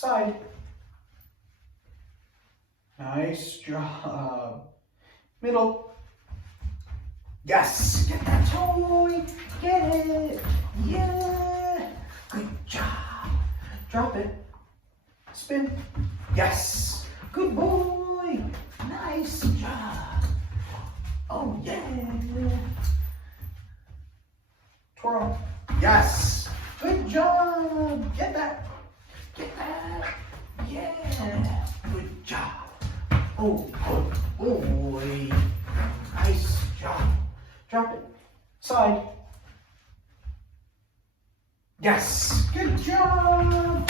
Side. Nice job. Middle. Yes. Get that toy. Get it. Yeah. Good job. Drop it. Spin. Yes. Good boy. Nice job. Oh, yeah. Twirl. Yes. Good job. Get that. Get that. Yeah. Good job. Oh, good boy. Nice job. Drop it. Side. Yes. Good job.